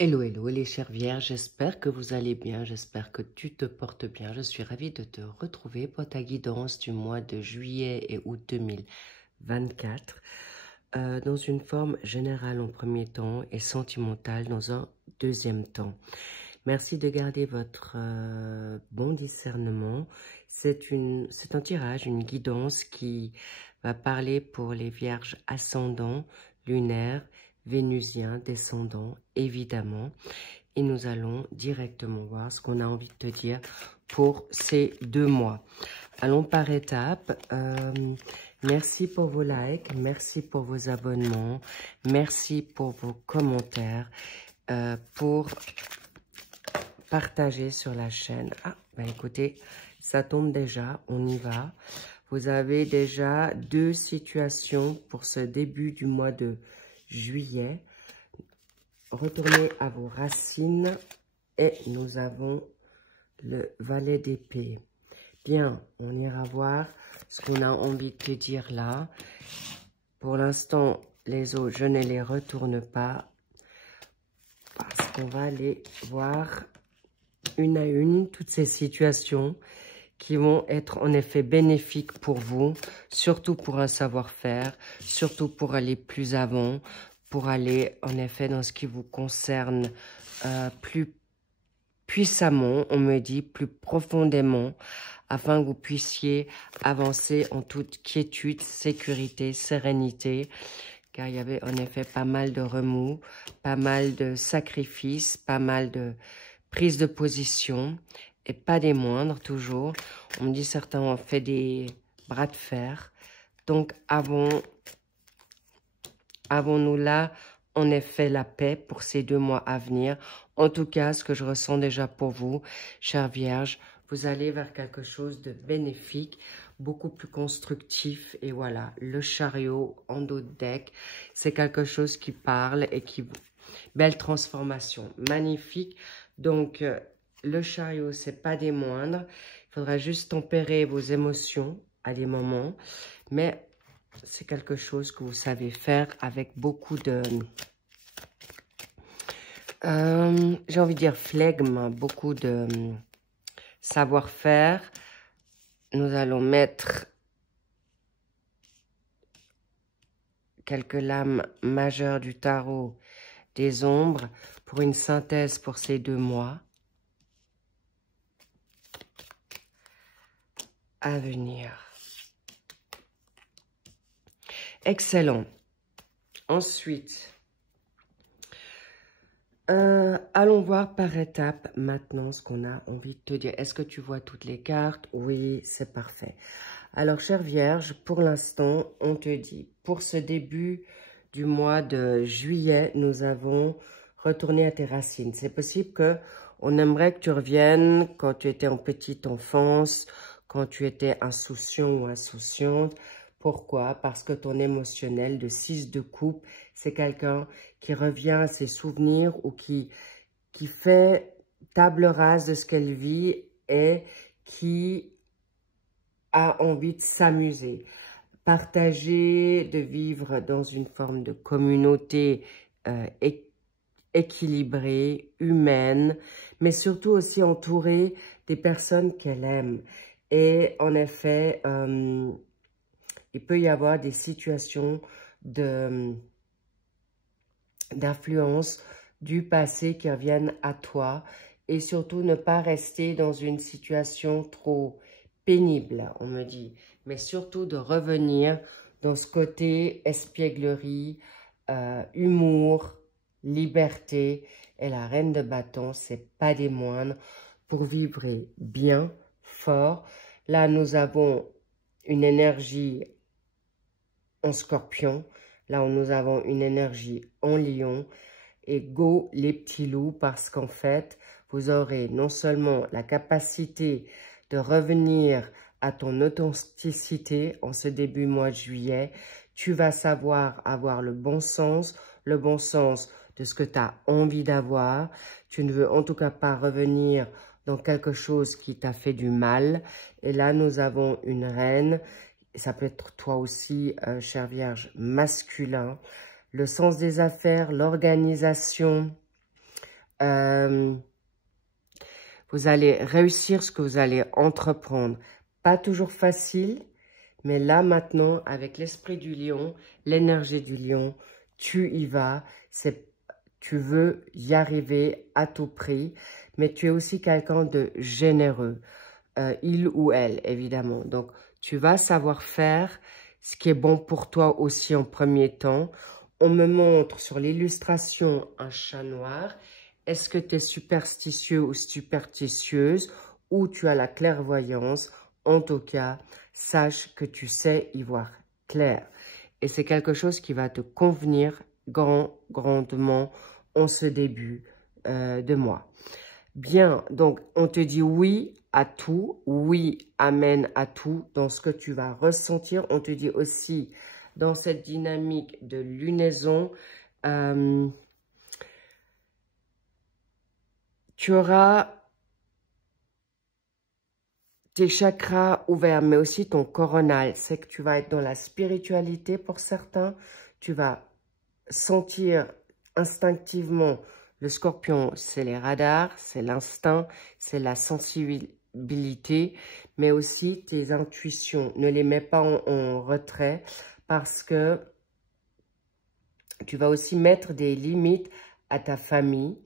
Hello, hello les chères vierges, j'espère que vous allez bien, j'espère que tu te portes bien. Je suis ravie de te retrouver pour ta guidance du mois de juillet et août 2024 dans une forme générale en premier temps et sentimentale dans un deuxième temps. Merci de garder votre bon discernement. C'est un tirage, une guidance qui va parler pour les vierges ascendants, lunaires, vénusiens, descendants, évidemment. Et nous allons directement voir ce qu'on a envie de te dire pour ces 2 mois. Allons par étapes. Merci pour vos likes, merci pour vos abonnements, merci pour vos commentaires, pour partager sur la chaîne. Ah, ben écoutez, ça tombe déjà, on y va. Vous avez déjà 2 situations pour ce début du mois de juillet. Retournez à vos racines et nous avons le valet d'épée. Bien, on ira voir ce qu'on a envie de te dire là. Pour l'instant, les autres, je ne les retourne pas parce qu'on va aller voir une à une toutes ces situations qui vont être en effet bénéfiques pour vous, surtout pour un savoir-faire, surtout pour aller plus avant, pour aller en effet dans ce qui vous concerne plus puissamment, on me dit, plus profondément, afin que vous puissiez avancer en toute quiétude, sécurité, sérénité, car il y avait en effet pas mal de remous, pas mal de sacrifices, pas mal de prise de position, et pas des moindres toujours. On me dit certains ont fait des bras de fer. Donc avons-nous là en effet la paix pour ces 2 mois à venir? En tout cas, ce que je ressens déjà pour vous, chère Vierge, vous allez vers quelque chose de bénéfique, beaucoup plus constructif. Et voilà, le chariot en dos de deck, c'est quelque chose qui parle et qui... Belle transformation, magnifique. Donc, le chariot, c'est pas des moindres. Il faudra juste tempérer vos émotions à des moments. Mais c'est quelque chose que vous savez faire avec beaucoup de... j'ai envie de dire flegme, beaucoup de savoir-faire. Nous allons mettre quelques lames majeures du tarot des ombres pour une synthèse pour ces 2 mois à venir. Excellent. Ensuite, allons voir par étapes maintenant ce qu'on a envie de te dire. Est-ce que tu vois toutes les cartes? Oui, c'est parfait. Alors, chère Vierge, pour l'instant, on te dit, pour ce début du mois de juillet, nous avons retourné à tes racines. C'est possible que on aimerait que tu reviennes quand tu étais en petite enfance, quand tu étais insouciant ou insouciante. Pourquoi? Parce que ton émotionnel de 6 de coupe, c'est quelqu'un qui revient à ses souvenirs ou qui fait table rase de ce qu'elle vit et qui a envie de s'amuser, partager, de vivre dans une forme de communauté équilibrée, humaine, mais surtout aussi entourée des personnes qu'elle aime. Et en effet, il peut y avoir des situations d'influence du passé qui reviennent à toi et surtout ne pas rester dans une situation trop pénible, on me dit, mais surtout de revenir dans ce côté espièglerie, humour, liberté. Et la reine de bâton, c'est pas des moindres pour vibrer bien, fort. Là, nous avons une énergie en scorpion. Là où nous avons une énergie en lion. Et go les petits loups, parce qu'en fait, vous aurez non seulement la capacité de revenir à ton authenticité en ce début mois de juillet, tu vas savoir avoir le bon sens de ce que tu as envie d'avoir. Tu ne veux en tout cas pas revenir dans quelque chose qui t'a fait du mal. Et là, nous avons une reine. Et ça peut être toi aussi, chère Vierge, masculin. Le sens des affaires, l'organisation, Vous allez réussir ce que vous allez entreprendre. Pas toujours facile, mais là maintenant, avec l'esprit du lion, l'énergie du lion, tu y vas. Tu veux y arriver à tout prix, mais tu es aussi quelqu'un de généreux. Il ou elle, évidemment. Donc, tu vas savoir faire ce qui est bon pour toi aussi en premier temps. On me montre sur l'illustration un chat noir. Est-ce que tu es superstitieux ou superstitieuse ou tu as la clairvoyance? En tout cas, sache que tu sais y voir clair. Et c'est quelque chose qui va te convenir grandement en ce début de mois. Bien, donc on te dit oui à tout, oui, amen à tout dans ce que tu vas ressentir. On te dit aussi dans cette dynamique de lunaison, tu auras tes chakras ouverts, mais aussi ton coronal. C'est que tu vas être dans la spiritualité pour certains. Tu vas sentir instinctivement le scorpion, c'est les radars, c'est l'instinct, c'est la sensibilité, mais aussi tes intuitions. Ne les mets pas en retrait parce que tu vas aussi mettre des limites à ta famille,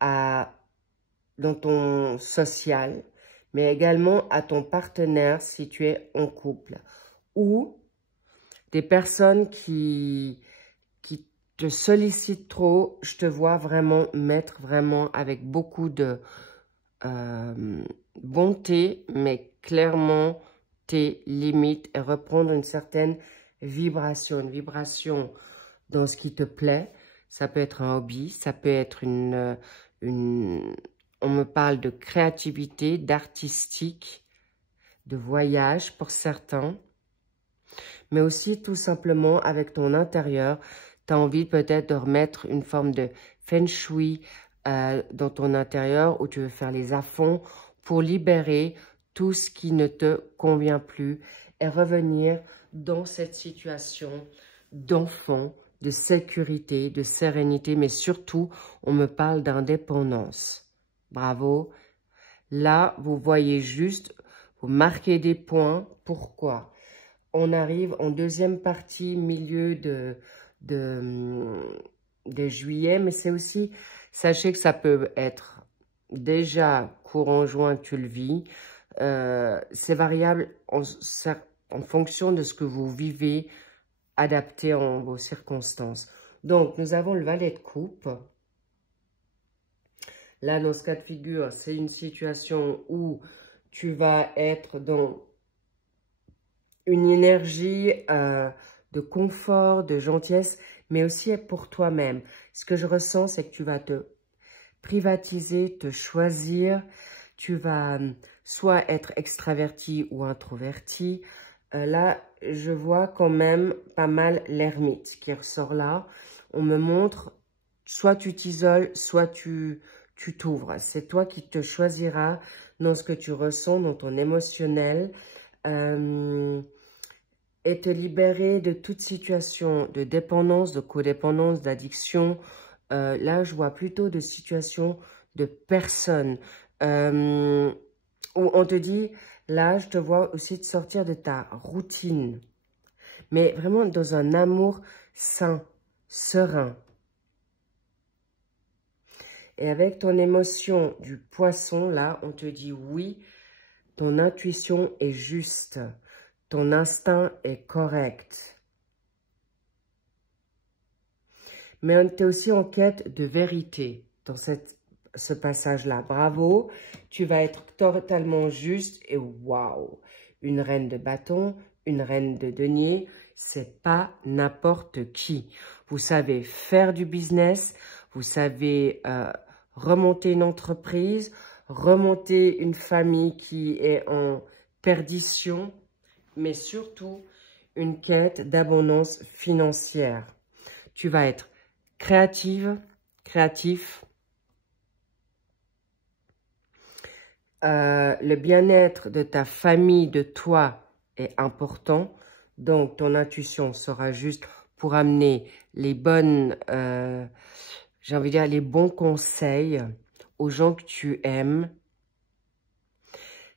dans ton social, mais également à ton partenaire si tu es en couple. Ou des personnes qui te sollicitent trop, je te vois vraiment mettre vraiment avec beaucoup de bonté, mais clairement tes limites et reprendre une certaine vibration. Une vibration dans ce qui te plaît. Ça peut être un hobby, ça peut être on me parle de créativité, d'artistique, de voyage pour certains, mais aussi tout simplement avec ton intérieur, tu as envie peut-être de remettre une forme de feng shui dans ton intérieur où tu veux faire les à-fonds pour libérer tout ce qui ne te convient plus et revenir dans cette situation d'enfant, de sécurité, de sérénité, mais surtout, on me parle d'indépendance. Bravo. Là, vous voyez juste, vous marquez des points. Pourquoi? On arrive en deuxième partie, milieu de juillet, mais c'est aussi, sachez que ça peut être déjà courant juin, tu le vis. C'est variable en fonction de ce que vous vivez, adapté en vos circonstances. Donc, nous avons le valet de coupe. Là, dans ce cas de figure, c'est une situation où tu vas être dans une énergie de confort, de gentillesse, mais aussi pour toi-même. Ce que je ressens, c'est que tu vas te privatiser, te choisir. Tu vas soit être extraverti ou introverti. Là, je vois quand même pas mal l'ermite qui ressort là. On me montre, soit tu t'isoles, soit tu t'ouvres. C'est toi qui te choisiras dans ce que tu ressens, dans ton émotionnel. Et te libérer de toute situation de dépendance, de codépendance, d'addiction. Là, je vois plutôt de situations de personnes où on te dit, là, je te vois aussi de sortir de ta routine. Mais vraiment dans un amour sain, serein. Et avec ton émotion du poisson, là, on te dit oui, ton intuition est juste. Ton instinct est correct. Mais on est aussi en quête de vérité dans ce passage-là. Bravo, tu vas être totalement juste et waouh. Une reine de bâton, une reine de denier, c'est pas n'importe qui. Vous savez faire du business, vous savez remonter une entreprise, remonter une famille qui est en perdition, mais surtout une quête d'abondance financière. Tu vas être créative, créatif. Le bien-être de ta famille, de toi, est important. Donc, ton intuition sera juste pour amener les bonnes j'ai envie de dire, les bons conseils aux gens que tu aimes.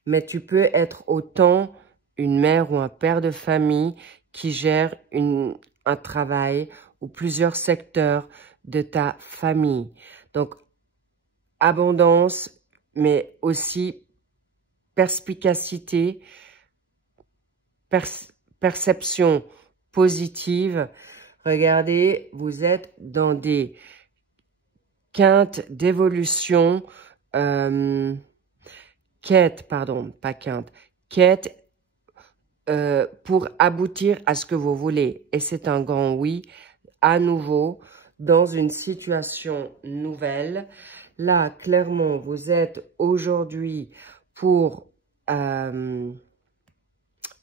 Mais tu peux être autant une mère ou un père de famille qui gère un travail ou plusieurs secteurs de ta famille. Donc, abondance, mais aussi perspicacité, perception positive. Regardez, vous êtes dans des quintes d'évolution, quête, pardon, pas quinte, quête pour aboutir à ce que vous voulez. Et c'est un grand oui, à nouveau, dans une situation nouvelle. Là, clairement, vous êtes aujourd'hui pour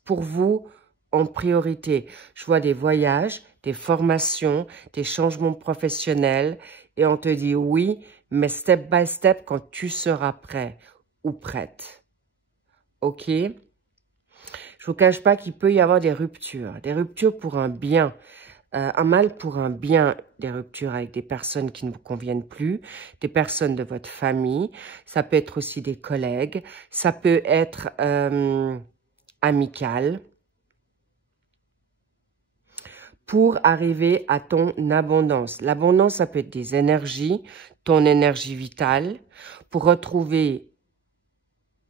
vous en priorité. Je vois des voyages, des formations, des changements professionnels et on te dit oui, mais step by step quand tu seras prêt ou prête. Ok? Je vous cache pas qu'il peut y avoir des ruptures pour un bien. Un mal pour un bien, des ruptures avec des personnes qui ne vous conviennent plus, des personnes de votre famille, ça peut être aussi des collègues, ça peut être amical, pour arriver à ton abondance. L'abondance, ça peut être des énergies, ton énergie vitale, pour retrouver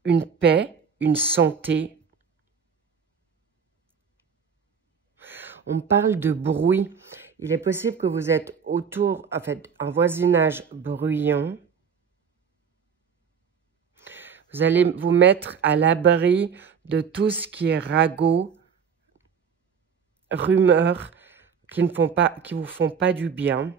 une paix, une santé. On parle de bruit. Il est possible que vous êtes autour, en fait, un voisinage bruyant. Vous allez vous mettre à l'abri de tout ce qui est ragot, rumeurs qui vous font pas du bien,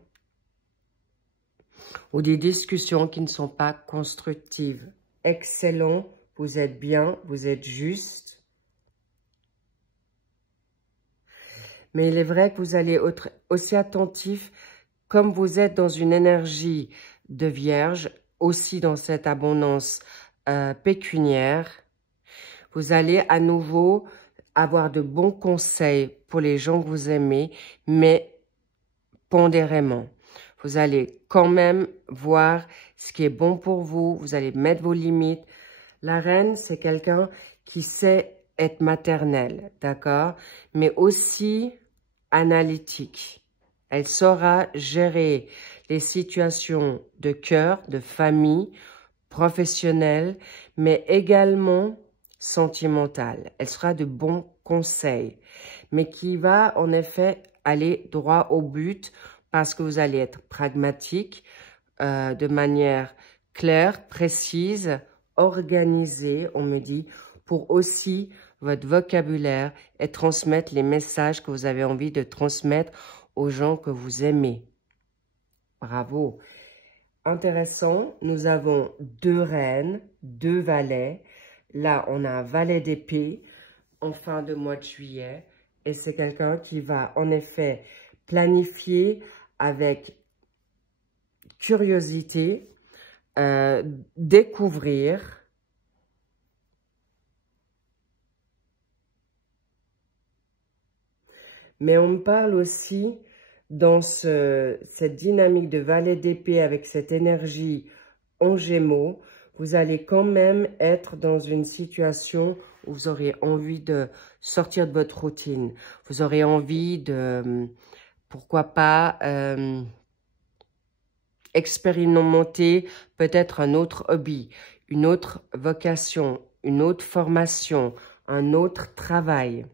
ou des discussions qui ne sont pas constructives. Excellent, vous êtes bien, vous êtes juste. Mais il est vrai que vous allez être aussi attentif, comme vous êtes dans une énergie de vierge, aussi dans cette abondance pécuniaire, vous allez à nouveau avoir de bons conseils pour les gens que vous aimez, mais pondérément. Vous allez quand même voir ce qui est bon pour vous, vous allez mettre vos limites. La reine, c'est quelqu'un qui sait être maternelle, d'accord? Mais aussi analytique. Elle saura gérer les situations de cœur, de famille, professionnelles, mais également sentimentales. Elle sera de bons conseils, mais qui va en effet aller droit au but parce que vous allez être pragmatique, de manière claire, précise, organisée, on me dit, pour aussi votre vocabulaire et transmettre les messages que vous avez envie de transmettre aux gens que vous aimez. Bravo. Intéressant, nous avons 2 reines, 2 valets. Là, on a un valet d'épée en fin de mois de juillet. Et c'est quelqu'un qui va en effet planifier avec curiosité, découvrir. Mais on me parle aussi dans cette dynamique de valet d'épée avec cette énergie en Gémeaux, vous allez quand même être dans une situation où vous aurez envie de sortir de votre routine. Vous aurez envie de, pourquoi pas, expérimenter peut-être un autre hobby, une autre vocation, une autre formation, un autre travail,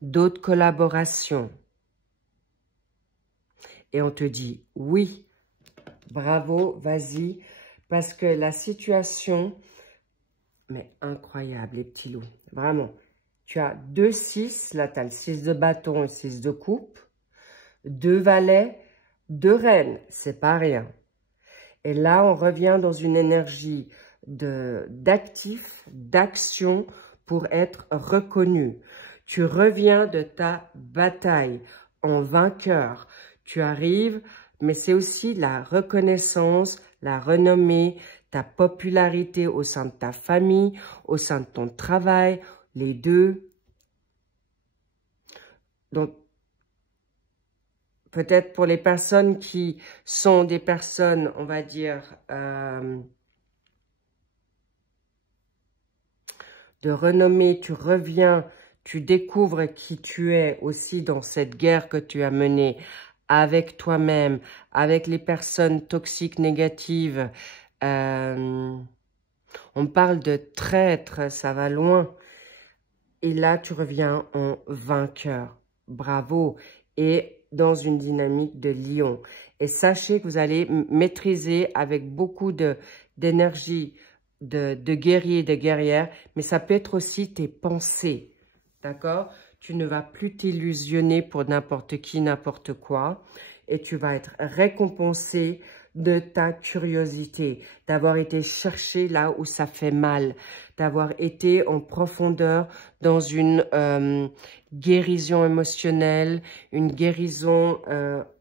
d'autres collaborations. Et on te dit oui, bravo, vas-y, parce que la situation, mais incroyable les petits loups, vraiment. Tu as 2 6, là tu as le 6 de bâton et 6 de coupe, 2 valets, 2 reines, c'est pas rien. Et là, on revient dans une énergie d'actif, d'action pour être reconnu. Tu reviens de ta bataille en vainqueur. Tu arrives, mais c'est aussi la reconnaissance, la renommée, ta popularité au sein de ta famille, au sein de ton travail, les deux. Donc, peut-être pour les personnes qui sont des personnes, on va dire, de renommée, tu reviens, tu découvres qui tu es aussi dans cette guerre que tu as menée avec toi-même, avec les personnes toxiques, négatives. On parle de traître, ça va loin. Et là, tu reviens en vainqueur. Bravo. Et dans une dynamique de lion. Et sachez que vous allez maîtriser avec beaucoup d'énergie de guerrier, de guerrière, mais ça peut être aussi tes pensées. D'accord? Tu ne vas plus t'illusionner pour n'importe qui, n'importe quoi. Et tu vas être récompensé de ta curiosité, d'avoir été chercher là où ça fait mal, d'avoir été en profondeur dans une guérison émotionnelle, une guérison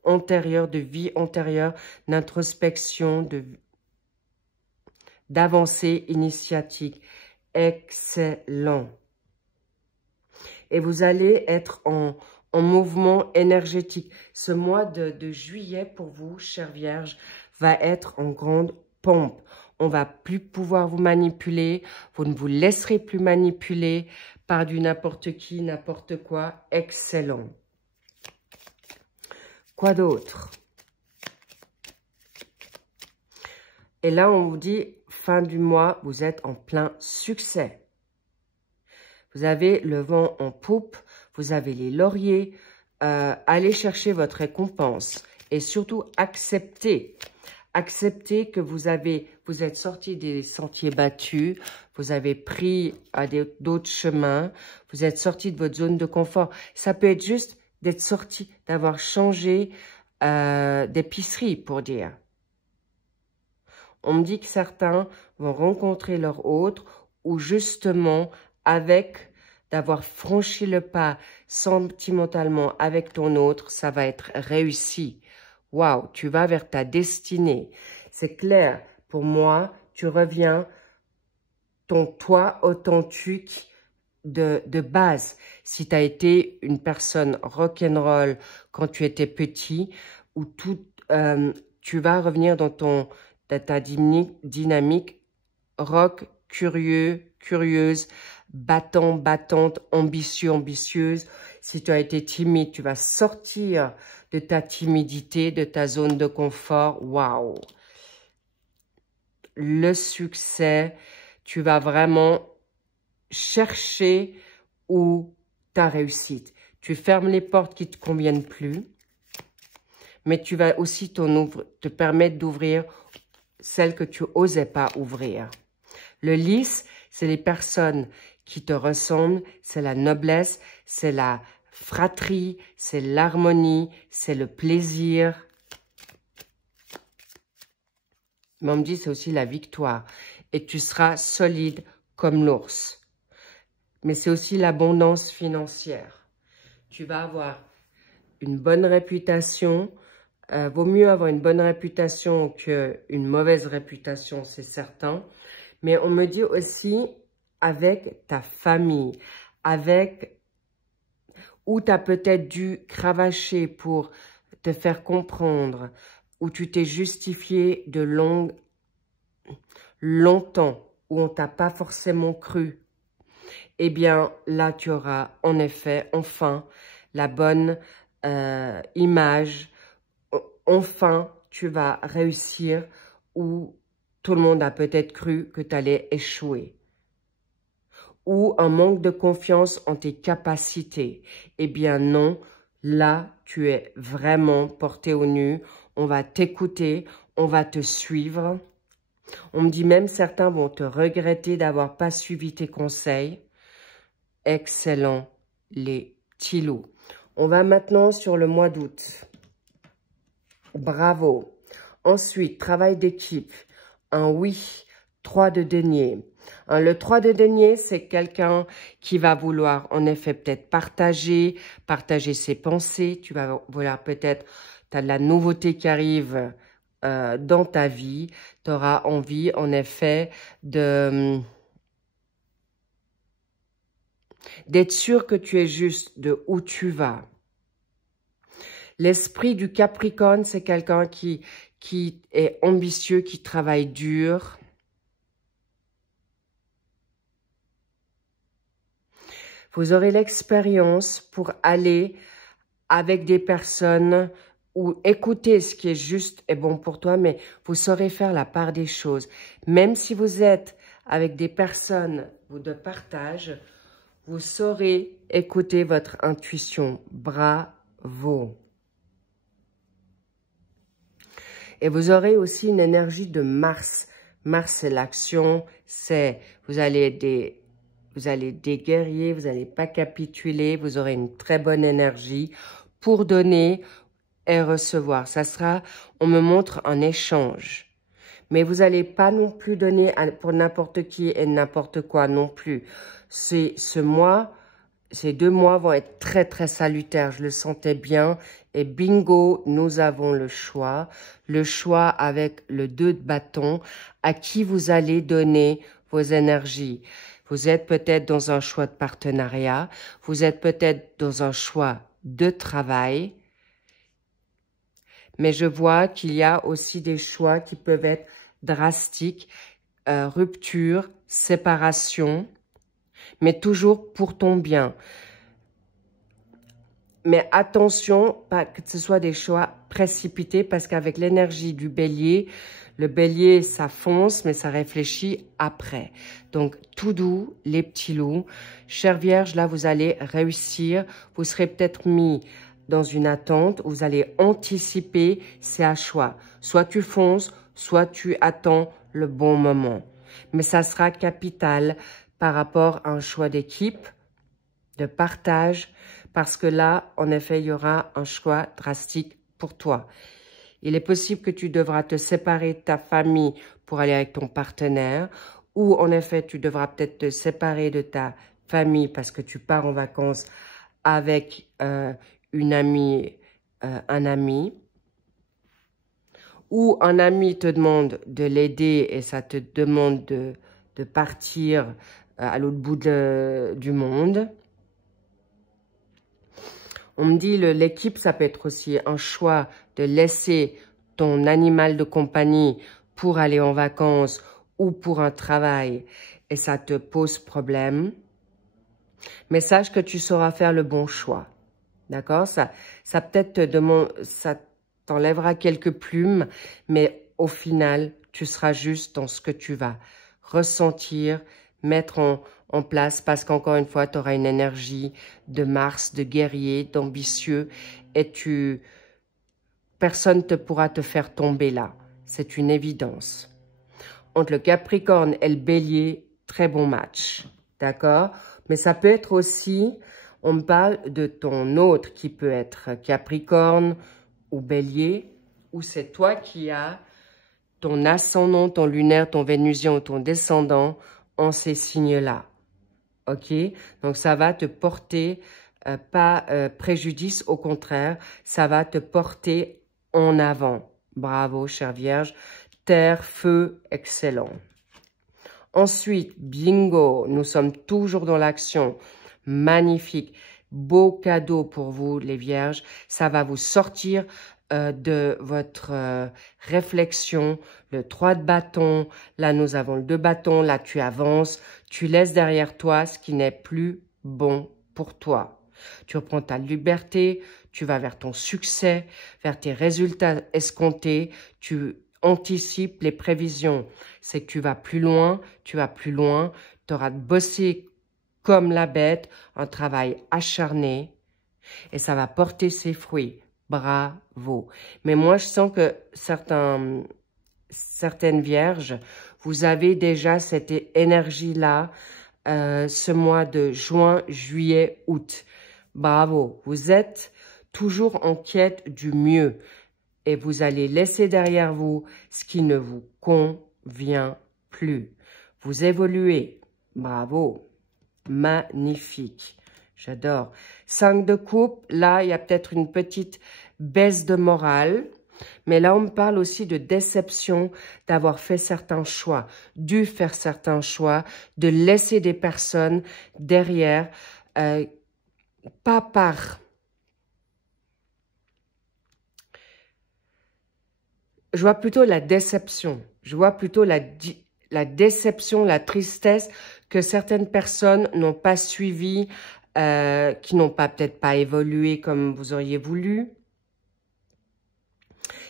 antérieure, de vie antérieure, d'introspection, d'avancée initiatique. Excellent. Et vous allez être en mouvement énergétique. Ce mois de juillet pour vous, chère Vierge, va être en grande pompe. On va plus pouvoir vous manipuler. Vous ne vous laisserez plus manipuler par du n'importe qui, n'importe quoi. Excellent. Quoi d'autre? Et là, on vous dit, fin du mois, vous êtes en plein succès. Vous avez le vent en poupe, vous avez les lauriers. Allez chercher votre récompense et surtout acceptez. Acceptez que vous êtes sorti des sentiers battus, vous avez pris d'autres chemins, vous êtes sorti de votre zone de confort. Ça peut être juste d'être sorti, d'avoir changé d'épicerie, pour dire. On me dit que certains vont rencontrer leur autre ou justement d'avoir franchi le pas sentimentalement avec ton autre, ça va être réussi. Waouh, tu vas vers ta destinée. C'est clair, pour moi, tu reviens ton toi authentique de base. Si tu as été une personne rock'n'roll quand tu étais petit, ou tu vas revenir dans ta dynamique rock, curieux, curieuse, battant, battante, ambitieux, ambitieuse. Si tu as été timide, tu vas sortir de ta timidité, de ta zone de confort. Waouh! Le succès, tu vas vraiment chercher où ta réussite. Tu fermes les portes qui ne te conviennent plus, mais tu vas aussi te permettre d'ouvrir celles que tu n'osais pas ouvrir. Le lys, c'est les personnes qui te ressemblent, c'est la noblesse, c'est la fratrie, c'est l'harmonie, c'est le plaisir. Mais on me dit c'est aussi la victoire. Et tu seras solide comme l'ours. Mais c'est aussi l'abondance financière. Tu vas avoir une bonne réputation. Vaut mieux avoir une bonne réputation qu'une mauvaise réputation, c'est certain. Mais on me dit aussi avec ta famille, où tu as peut-être dû cravacher pour te faire comprendre, où tu t'es justifié de longtemps, où on t'a pas forcément cru. Eh bien, là, tu auras en effet, enfin, la bonne image. Enfin, tu vas réussir où tout le monde a peut-être cru que tu allais échouer. Ou un manque de confiance en tes capacités. Eh bien non, là, tu es vraiment porté au nu. On va t'écouter, on va te suivre. On me dit même certains vont te regretter d'avoir pas suivi tes conseils. Excellent, les petits loups. On va maintenant sur le mois d'août. Bravo. Ensuite, travail d'équipe. Un oui, 3 de denier. Le 3 de denier, c'est quelqu'un qui va vouloir en effet peut-être partager ses pensées. Tu vas vouloir peut-être, tu as de la nouveauté qui arrive dans ta vie. Tu auras envie en effet d'être sûr que tu es juste de où tu vas. L'esprit du Capricorne, c'est quelqu'un qui est ambitieux, qui travaille dur. Vous aurez l'expérience pour aller avec des personnes ou écouter ce qui est juste et bon pour toi, mais vous saurez faire la part des choses. Même si vous êtes avec des personnes ou de partage, vous saurez écouter votre intuition. Bravo. Et vous aurez aussi une énergie de Mars. Mars, c'est l'action, c'est vous allez être des guerriers, vous n'allez pas capituler, vous aurez une très bonne énergie pour donner et recevoir. Ça sera, on me montre un échange. Mais vous n'allez pas non plus donner pour n'importe qui et n'importe quoi non plus. Ces 2 mois vont être très, très salutaires. Je le sentais bien. Et bingo, nous avons le choix. Le choix avec le 2 de bâton à qui vous allez donner vos énergies. Vous êtes peut-être dans un choix de partenariat. Vous êtes peut-être dans un choix de travail. Mais je vois qu'il y a aussi des choix qui peuvent être drastiques. Rupture, séparation. Mais toujours pour ton bien. Mais attention, pas que ce soit des choix précipités, parce qu'avec l'énergie du bélier, le bélier, ça fonce, mais ça réfléchit après. Donc, tout doux, les petits loups. Chère Vierge, là, vous allez réussir. Vous serez peut-être mis dans une attente, vous allez anticiper, c'est à choix. Soit tu fonces, soit tu attends le bon moment. Mais ça sera capital par rapport à un choix d'équipe, de partage, parce que là, en effet, il y aura un choix drastique pour toi. Il est possible que tu devras te séparer de ta famille pour aller avec ton partenaire, ou en effet, tu devras peut-être te séparer de ta famille parce que tu pars en vacances avec une amie, un ami, ou un ami te demande de l'aider et ça te demande de partir à l'autre bout du monde. On me dit, l'équipe, ça peut être aussi un choix de laisser ton animal de compagnie pour aller en vacances ou pour un travail et ça te pose problème. Mais sache que tu sauras faire le bon choix. D'accord? Ça peut-être ça t'enlèvera quelques plumes, mais au final, tu seras juste dans ce que tu vas ressentir, mettre en place, parce qu'encore une fois, tu auras une énergie de Mars, de guerrier, d'ambitieux, et personne ne pourra te faire tomber là. C'est une évidence. Entre le Capricorne et le Bélier, très bon match. D'accord? Mais ça peut être aussi, on me parle de ton autre qui peut être Capricorne ou Bélier, ou c'est toi qui as ton ascendant, ton lunaire, ton vénusien ou ton descendant en ces signes-là. Ok? Donc, ça va te porter pas préjudice, au contraire, ça va te porter en avant. Bravo, chère Vierge. Terre, feu, excellent. Ensuite, bingo, nous sommes toujours dans l'action. Magnifique. Beau cadeau pour vous, les Vierges. Ça va vous sortir de votre réflexion. Le 3 de bâton. Là, nous avons le 2 bâton. Là, tu avances. Tu laisses derrière toi ce qui n'est plus bon pour toi. Tu reprends ta liberté. Tu vas vers ton succès, vers tes résultats escomptés. Tu anticipes les prévisions. C'est que tu vas plus loin. Tu auras bossé comme la bête, un travail acharné. Et ça va porter ses fruits. Bravo. Mais moi, je sens que certaines vierges, vous avez déjà cette énergie-là ce mois de juin, juillet, août. Bravo. Vous êtes toujours en quête du mieux. Et vous allez laisser derrière vous ce qui ne vous convient plus. Vous évoluez. Bravo. Magnifique. J'adore. 5 de coupe, là, il y a peut-être une petite baisse de morale. Mais là, on me parle aussi de déception, d'avoir fait certains choix, dû faire certains choix, de laisser des personnes derrière, pas par je vois plutôt la déception. Je vois plutôt la déception, la tristesse que certaines personnes n'ont pas suivi, qui n'ont peut-être pas évolué comme vous auriez voulu.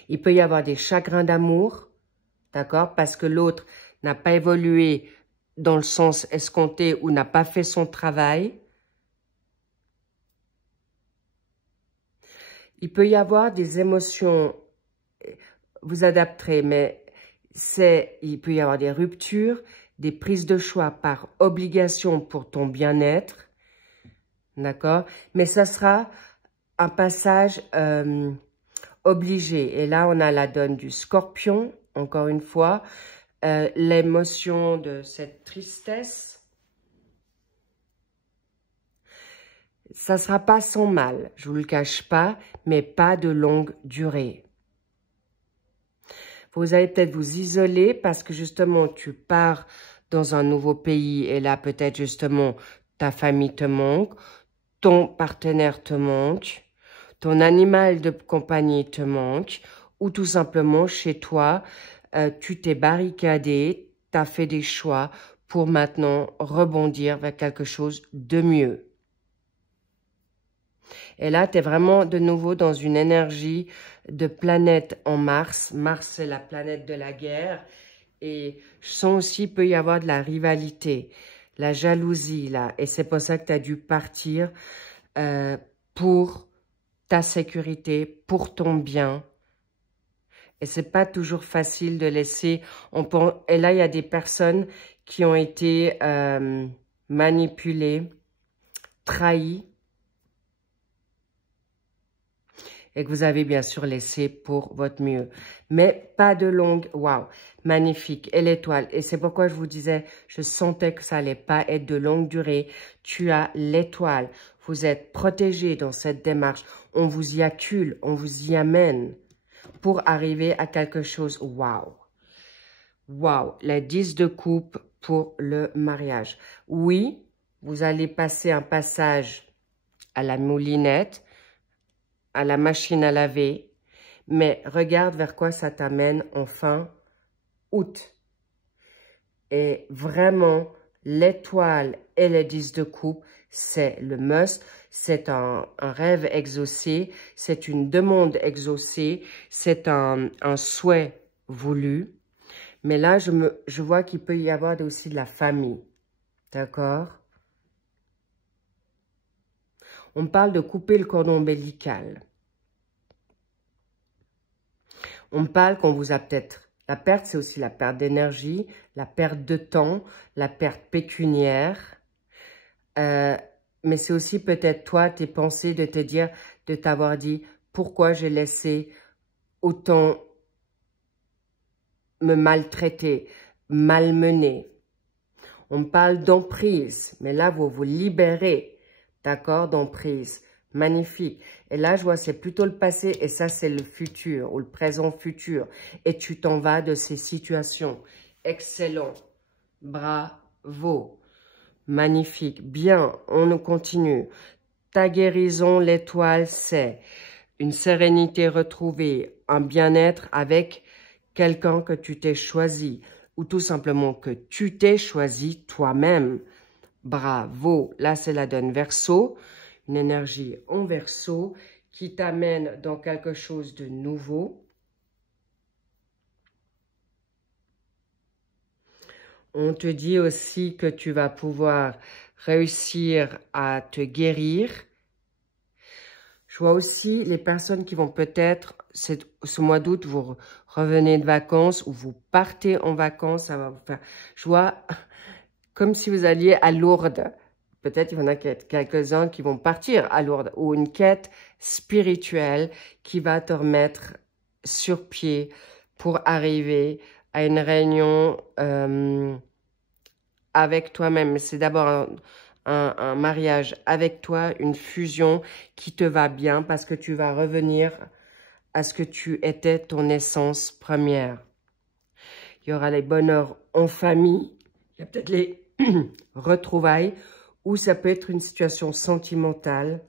Il peut y avoir des chagrins d'amour, d'accord, parce que l'autre n'a pas évolué dans le sens escompté ou n'a pas fait son travail. Il peut y avoir des émotions, vous adapterez, mais il peut y avoir des ruptures, des prises de choix par obligation pour ton bien-être, d'accord? Mais ça sera un passage obligé. Et là, on a la donne du Scorpion, encore une fois, l'émotion de cette tristesse. Ça ne sera pas sans mal, je ne vous le cache pas, mais pas de longue durée. Vous allez peut-être vous isoler parce que justement, tu pars dans un nouveau pays et là, peut-être justement, ta famille te manque, ton partenaire te manque, ton animal de compagnie te manque ou tout simplement, chez toi, tu t'es barricadé, tu as fait des choix pour maintenant rebondir vers quelque chose de mieux. Et là, tu es vraiment de nouveau dans une énergie de planète en Mars. Mars, c'est la planète de la guerre. Et je sens aussi qu'il peut y avoir de la rivalité, la jalousie, là. Et c'est pour ça que tu as dû partir pour ta sécurité, pour ton bien. Et c'est pas toujours facile de laisser... Et là, il y a des personnes qui ont été manipulées, trahies, et que vous avez bien sûr laissé pour votre mieux. Mais pas de longue... Waouh, magnifique. Et l'étoile. Et c'est pourquoi je vous disais, je sentais que ça allait pas être de longue durée. Tu as l'étoile. Vous êtes protégé dans cette démarche. On vous y accule, on vous y amène pour arriver à quelque chose. Waouh. Waouh. La 10 de coupe pour le mariage. Oui, vous allez passer un passage à la moulinette, à la machine à laver, mais regarde vers quoi ça t'amène en fin août. Et vraiment, l'étoile et les 10 de coupe, c'est le must, c'est un rêve exaucé, c'est une demande exaucée, c'est un souhait voulu. Mais là, je vois qu'il peut y avoir aussi de la famille, d'accord? On parle de couper le cordon ombilical. On parle qu'on vous a peut-être... La perte, c'est aussi la perte d'énergie, la perte de temps, la perte pécuniaire. Mais c'est aussi peut-être toi, tes pensées de te dire, de t'avoir dit, pourquoi j'ai laissé autant me maltraiter, malmener. On parle d'emprise, mais là, vous vous libérez, d'accord, d'emprise. Magnifique. Et là, je vois, c'est plutôt le passé et ça, c'est le futur ou le présent futur. Et tu t'en vas de ces situations. Excellent. Bravo. Magnifique. Bien, on continue. Ta guérison, l'étoile, c'est une sérénité retrouvée, un bien-être avec quelqu'un que tu t'es choisi ou tout simplement que tu t'es choisi toi-même. Bravo. Là, c'est la donne Verseau. Une énergie en Verseau qui t'amène dans quelque chose de nouveau. On te dit aussi que tu vas pouvoir réussir à te guérir. Je vois aussi les personnes qui vont peut-être, ce mois d'août, vous revenez de vacances ou vous partez en vacances. Ça va vous faire, je vois comme si vous alliez à Lourdes. Peut-être il y en a quelques-uns qui vont partir à Lourdes ou une quête spirituelle qui va te remettre sur pied pour arriver à une réunion avec toi-même. C'est d'abord un mariage avec toi, une fusion qui te va bien parce que tu vas revenir à ce que tu étais, ton essence première. Il y aura les bonheurs en famille, il y a peut-être les retrouvailles, ou ça peut être une situation sentimentale,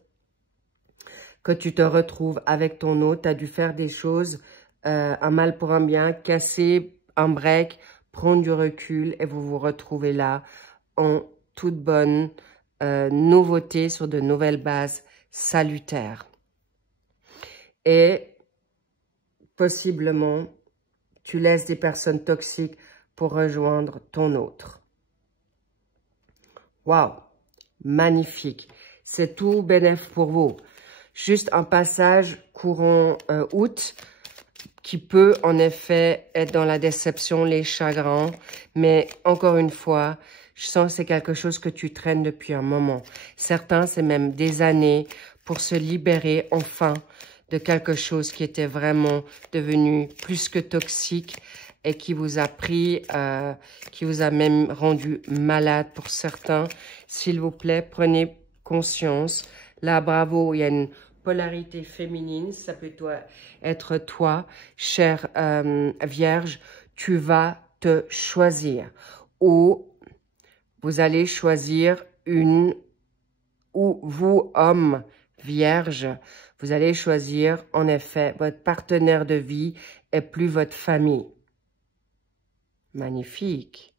que tu te retrouves avec ton autre, tu as dû faire des choses un mal pour un bien, casser un break, prendre du recul et vous vous retrouvez là en toute bonne nouveauté sur de nouvelles bases salutaires. Et possiblement, tu laisses des personnes toxiques pour rejoindre ton autre. Waouh, magnifique. C'est tout bénéf pour vous. Juste un passage courant août qui peut en effet être dans la déception, les chagrins. Mais encore une fois, je sens que c'est quelque chose que tu traînes depuis un moment. Certains, c'est même des années pour se libérer enfin de quelque chose qui était vraiment devenu plus que toxique et qui vous a pris, qui vous a même rendu malade pour certains. S'il vous plaît, prenez conscience. Là, bravo, il y a une polarité féminine. Ça peut être toi, chère Vierge. Tu vas te choisir. Ou vous allez choisir une, ou vous, homme, Vierge, vous allez choisir, en effet, votre partenaire de vie et plus votre famille. Magnifique.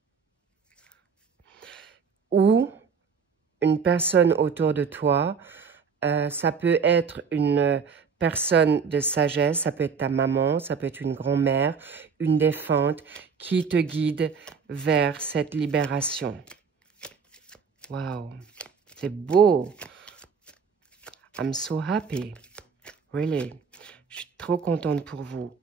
Ou une personne autour de toi, ça peut être une personne de sagesse, ça peut être ta maman, ça peut être une grand-mère, une défunte qui te guide vers cette libération. Wow, c'est beau. I'm so happy. Really. Je suis trop contente pour vous.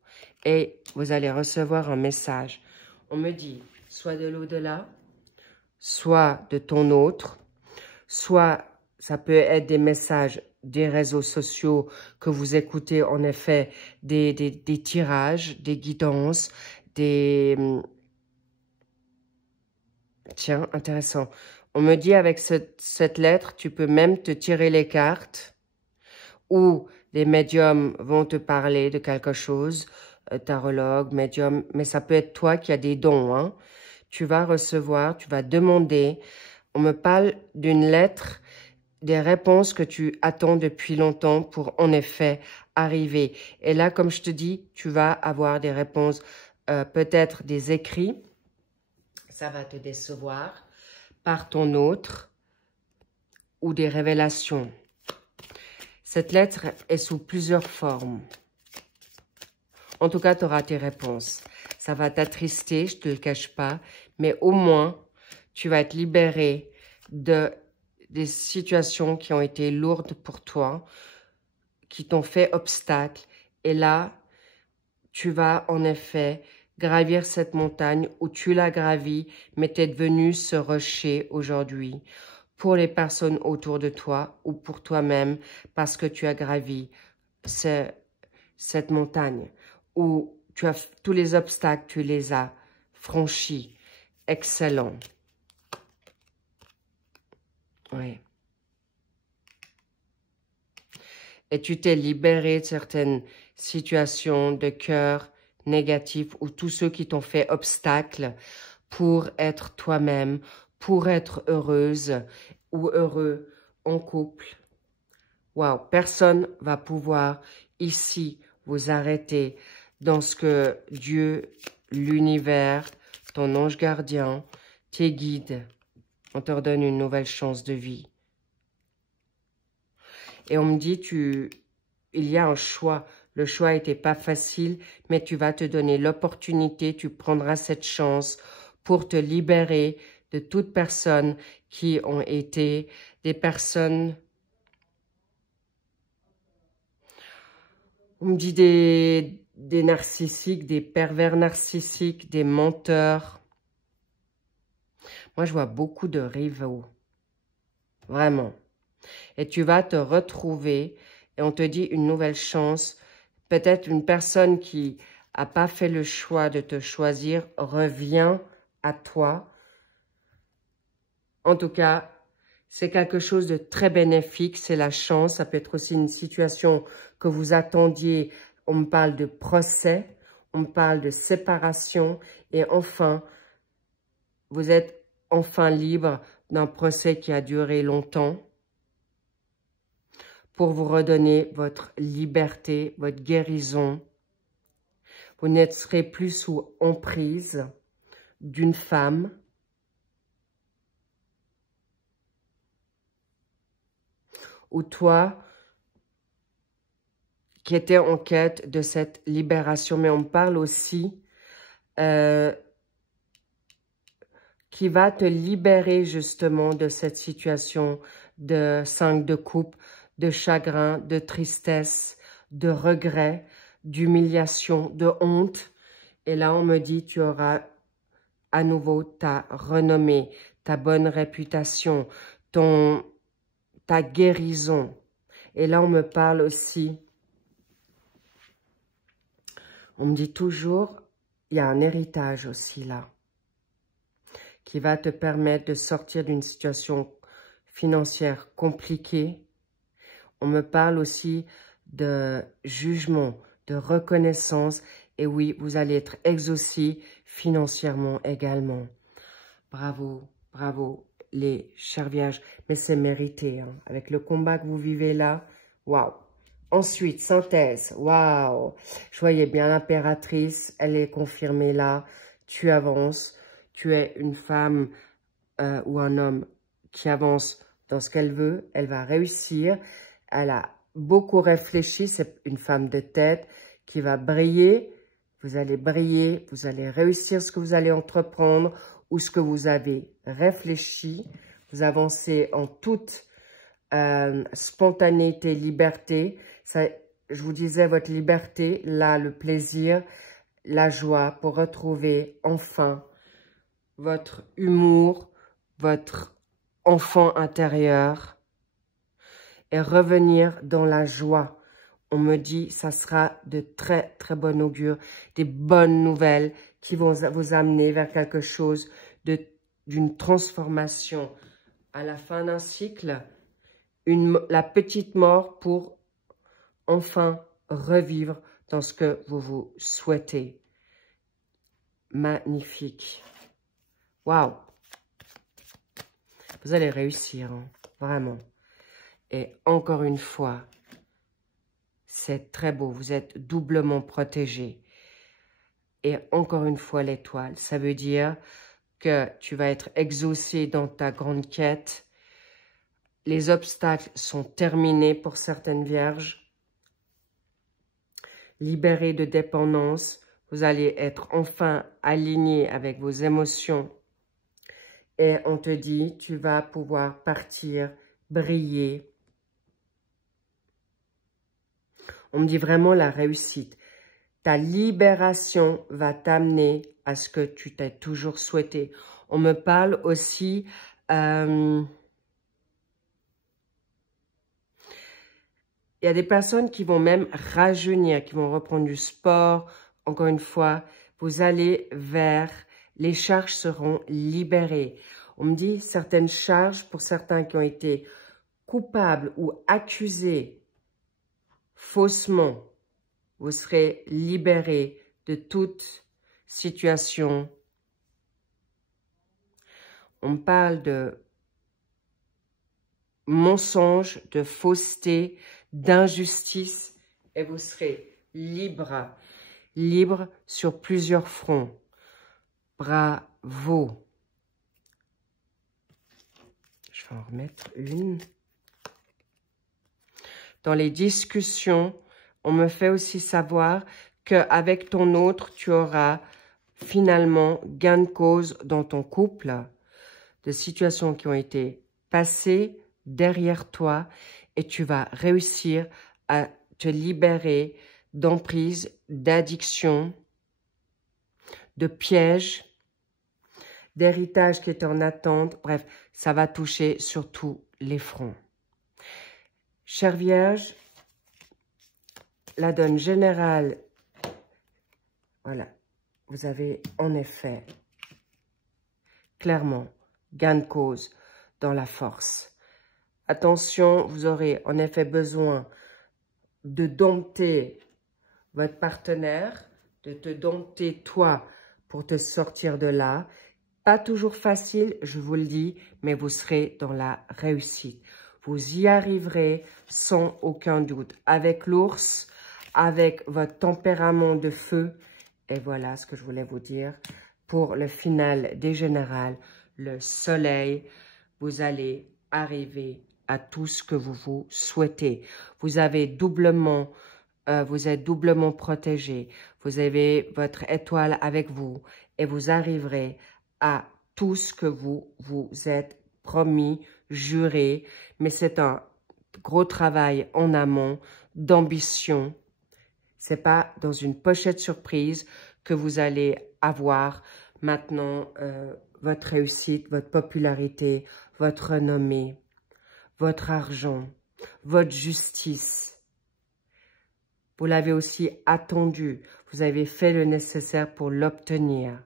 Et vous allez recevoir un message. On me dit, soit de l'au-delà, soit de ton autre, soit ça peut être des messages des réseaux sociaux que vous écoutez, en effet, des tirages, des guidances, des... Tiens, intéressant. On me dit avec cette lettre, tu peux même te tirer les cartes ou des médiums vont te parler de quelque chose, tarologue, médium, mais ça peut être toi qui as des dons. Hein. Tu vas recevoir, tu vas demander. On me parle d'une lettre, des réponses que tu attends depuis longtemps pour en effet arriver. Et là, comme je te dis, tu vas avoir des réponses, peut-être des écrits. Ça va te décevoir par ton autre ou des révélations. Cette lettre est sous plusieurs formes. En tout cas, tu auras tes réponses. Ça va t'attrister, je ne te le cache pas, mais au moins, tu vas être libéré des situations qui ont été lourdes pour toi, qui t'ont fait obstacle. Et là, tu vas en effet gravir cette montagne où tu l'as gravie, mais tu es devenu ce rocher aujourd'hui pour les personnes autour de toi ou pour toi-même parce que tu as gravi cette montagne où tu as tous les obstacles, tu les as franchis. Excellent. Oui. Et tu t'es libéré de certaines situations de cœur négatif ou tous ceux qui t'ont fait obstacle pour être toi-même, pour être heureuse ou heureux en couple. Waouh, personne va pouvoir ici vous arrêter dans ce que Dieu, l'univers, ton ange gardien, tes guides, on te redonne une nouvelle chance de vie. Et on me dit, il y a un choix. Le choix n'était pas facile, mais tu vas te donner l'opportunité, tu prendras cette chance pour te libérer de toutes personnes qui ont été des personnes, on me dit des narcissiques, des pervers narcissiques, des menteurs. Moi, je vois beaucoup de rivaux, vraiment. Et tu vas te retrouver et on te dit une nouvelle chance. Peut-être une personne qui n'a pas fait le choix de te choisir revient à toi. En tout cas, c'est quelque chose de très bénéfique, c'est la chance. Ça peut être aussi une situation que vous attendiez. On me parle de procès, on me parle de séparation. Et enfin, vous êtes enfin libre d'un procès qui a duré longtemps pour vous redonner votre liberté, votre guérison. Vous ne serez plus sous emprise d'une femme. Ou toi, qui étais en quête de cette libération. Mais on parle aussi qui va te libérer justement de cette situation de 5 de coupe, de chagrin, de tristesse, de regret, d'humiliation, de honte. Et là, on me dit, tu auras à nouveau ta renommée, ta bonne réputation, ta guérison. Et là, on me parle aussi, on me dit toujours, il y a un héritage aussi là, qui va te permettre de sortir d'une situation financière compliquée. On me parle aussi de jugement, de reconnaissance. Et oui, vous allez être exaucés financièrement également. Bravo, bravo les chers vierges. Mais c'est mérité, hein. Avec le combat que vous vivez là, waouh. Ensuite, synthèse, waouh. Je voyais bien l'impératrice, elle est confirmée là. Tu avances, tu es une femme ou un homme qui avance dans ce qu'elle veut. Elle va réussir. Elle a beaucoup réfléchi, c'est une femme de tête qui va briller. Vous allez réussir ce que vous allez entreprendre ou ce que vous avez réfléchi. Vous avancez en toute spontanéité, liberté. Ça, je vous disais, votre liberté, là, le plaisir, la joie pour retrouver enfin votre humour, votre enfant intérieur et revenir dans la joie. On me dit, ça sera de très, très bon augure, des bonnes nouvelles qui vont vous amener vers quelque chose d'une transformation. À la fin d'un cycle, la petite mort pour enfin revivre dans ce que vous souhaitez. Magnifique. Waouh! Vous allez réussir, hein, vraiment. Et encore une fois, c'est très beau. Vous êtes doublement protégé. Et encore une fois, l'étoile. Ça veut dire que tu vas être exaucé dans ta grande quête. Les obstacles sont terminés pour certaines vierges. Libéré de dépendance. Vous allez être enfin aligné avec vos émotions. Et on te dit, tu vas pouvoir partir, briller. On me dit vraiment la réussite. Ta libération va t'amener à ce que tu t'es toujours souhaité. On me parle aussi... il y a des personnes qui vont même rajeunir, qui vont reprendre du sport. Encore une fois, vous allez vers... Les charges seront libérées. On me dit certaines charges pour certains qui ont été coupables ou accusés faussement. Vous serez libérés de toute situation. On parle de mensonge, de fausseté, d'injustice et vous serez libre. Libre sur plusieurs fronts. Bravo. Je vais en remettre une. Dans les discussions, on me fait aussi savoir qu'avec ton autre, tu auras finalement gain de cause dans ton couple, de situations qui ont été passées derrière toi et tu vas réussir à te libérer d'emprise, d'addiction, de pièges, d'héritage qui est en attente. Bref, ça va toucher sur tous les fronts. Chère Vierge, la donne générale, voilà, vous avez en effet clairement gain de cause dans la force. Attention, vous aurez en effet besoin de dompter votre partenaire, de te dompter toi pour te sortir de là. Pas toujours facile, je vous le dis, mais vous serez dans la réussite. Vous y arriverez sans aucun doute. Avec l'ours, avec votre tempérament de feu Et voilà ce que je voulais vous dire. Pour le final des générales, le soleil, vous allez arriver à tout ce que vous vous souhaitez. Vous avez doublement, vous êtes doublement protégé. Vous avez votre étoile avec vous et vous arriverez à tout ce que vous vous êtes promis, juré. Mais c'est un gros travail en amont, d'ambition. C'est pas dans une pochette surprise que vous allez avoir maintenant votre réussite, votre popularité, votre renommée, votre argent, votre justice. Vous l'avez aussi attendu. Vous avez fait le nécessaire pour l'obtenir.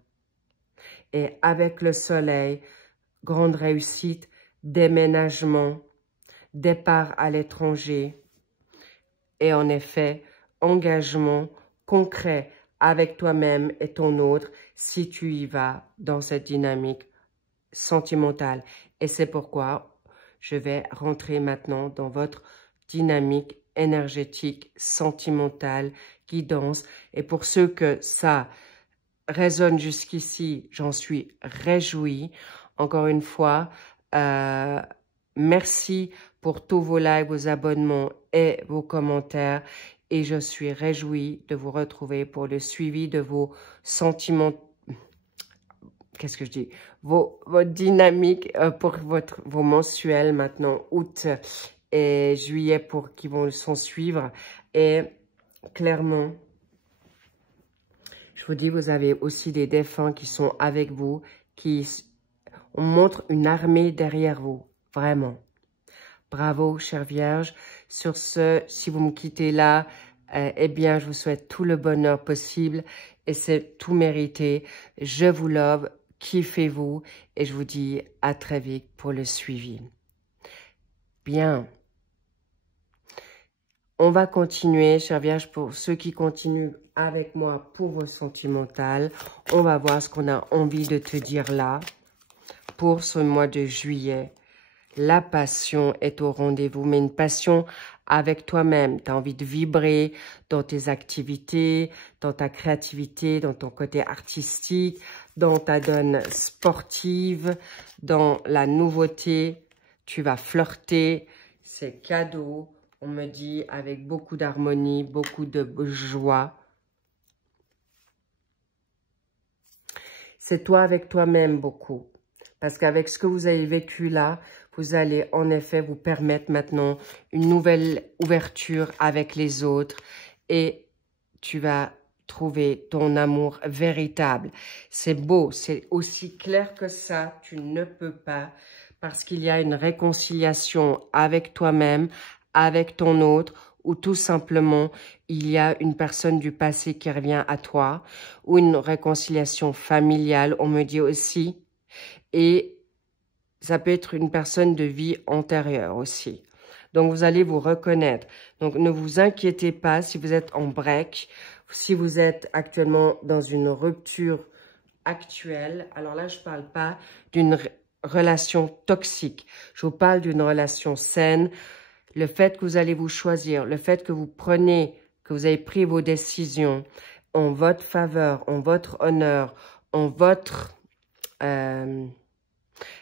Et avec le soleil, grande réussite, déménagement, départ à l'étranger. Et en effet, engagement concret avec toi-même et ton autre si tu y vas dans cette dynamique sentimentale. Et c'est pourquoi je vais rentrer maintenant dans votre dynamique énergétique, sentimentale, guidance. Et pour ceux que ça résonne jusqu'ici, j'en suis réjouie. Encore une fois, merci pour tous vos likes, vos abonnements et vos commentaires. Et je suis réjouie de vous retrouver pour le suivi de vos sentiments. Qu'est-ce que je dis? Votre dynamique pour vos mensuels maintenant, août et juillet pour qui vont s'en suivre. Et clairement, je vous dis, vous avez aussi des défunts qui sont avec vous, on montre une armée derrière vous, vraiment. Bravo, chère Vierge. Sur ce, si vous me quittez là, eh bien, je vous souhaite tout le bonheur possible et c'est tout mérité. Je vous love, kiffez-vous et je vous dis à très vite pour le suivi. Bien. On va continuer, chère Vierge, pour ceux qui continuent avec moi pour vos sentimentales. On va voir ce qu'on a envie de te dire là pour ce mois de juillet. La passion est au rendez-vous, mais une passion avec toi-même. Tu as envie de vibrer dans tes activités, dans ta créativité, dans ton côté artistique, dans ta donne sportive, dans la nouveauté. Tu vas flirter, c'est cadeau. On me dit avec beaucoup d'harmonie, beaucoup de joie. C'est toi avec toi-même beaucoup. Parce qu'avec ce que vous avez vécu là, vous allez en effet vous permettre maintenant une nouvelle ouverture avec les autres. Et tu vas trouver ton amour véritable. C'est beau, c'est aussi clair que ça, tu ne peux pas. Parce qu'il y a une réconciliation avec toi-même, avec ton autre, ou tout simplement, il y a une personne du passé qui revient à toi, ou une réconciliation familiale, on me dit aussi. Et ça peut être une personne de vie antérieure aussi. Donc, vous allez vous reconnaître. Donc, ne vous inquiétez pas si vous êtes en break, si vous êtes actuellement dans une rupture actuelle. Alors là, je ne parle pas d'une relation toxique. Je vous parle d'une relation saine. Le fait que vous allez vous choisir, le fait que vous prenez, que vous avez pris vos décisions en votre faveur, en votre honneur, en votre